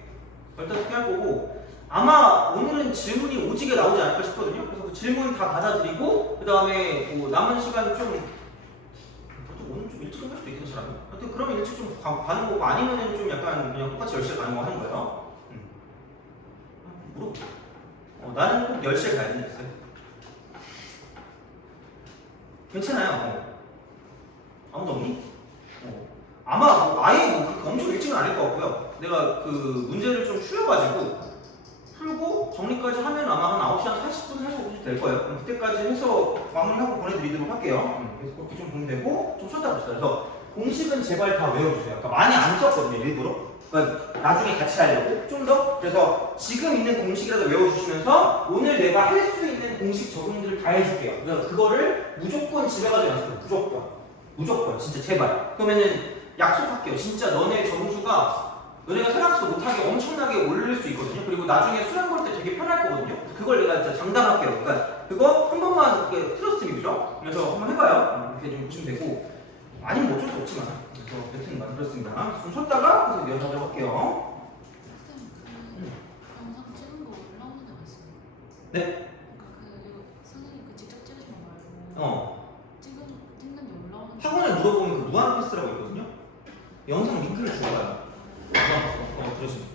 15개 할 거고 아마 오늘은 질문이 오지게 나오지 않을까 싶거든요. 그래서 그 질문 다 받아들이고 그 다음에 뭐 남은 시간 좀 오늘 좀 일찍 끝날 수도 있겠네 사람이. 하여튼 그러면 일찍 좀 가는 거고 아니면은 좀 약간 그냥 똑같이 10시에 가는 거 하는 거예요. 물어볼게. 나는 꼭 10시에 가야 된다 했어요. 괜찮아요. 아무도 없니? 아마 뭐 아예 뭐 그렇게 엄청 일찍은 아닐 것 같고요. 내가 그 문제를 좀 추려가지고 풀고 정리까지 하면 아마 한 9시 한 40분, 45분쯤 될 거예요. 그럼 그때까지 해서 마무리하고 보내드리도록 할게요. 그래서 그렇게 좀 보면 되고 좀 쉬었다 봅시다. 그래서 공식은 제발 다 외워주세요. 그러니까 많이 안 썼거든요, 일부러. 그러니까 나중에 같이 하려고 좀 더. 그래서 지금 있는 공식이라도 외워주시면서 오늘 내가 할 수 있는 공식 적용들을 다 해줄게요. 그래서 그거를 무조건 집에 가서 연습해요. 무조건 진짜 제발. 그러면은 약속할게요. 진짜 너네 점수가 너네가 생각지도 못하게 엄청나게 오를 수 있거든요. 그리고 나중에 수능 볼 때 되게 편할 거거든요. 그걸 내가 진짜 장담할게요. 그러니까 그거 한 번만 이렇게 트러스트 미죠. 그래서 한번 해봐요. 이렇게 좀 보시면 되고 아니면 뭐 어쩔 수 없지만 그래서 여튼 만들었습니다. 좀 쉬었다가 그래서 이어가도록 할게요. 선생님 그 영상 찍은 거 올라오는 데가 있어요. 네? 그러니까 그 선생님 그 직접 찍으신 거 말고 찍는 데 올라오는 데 학원에 물어보면 그 무한 패스라고 있거든요. 영상 링크를 주어요. 무한 패스. 들으시면.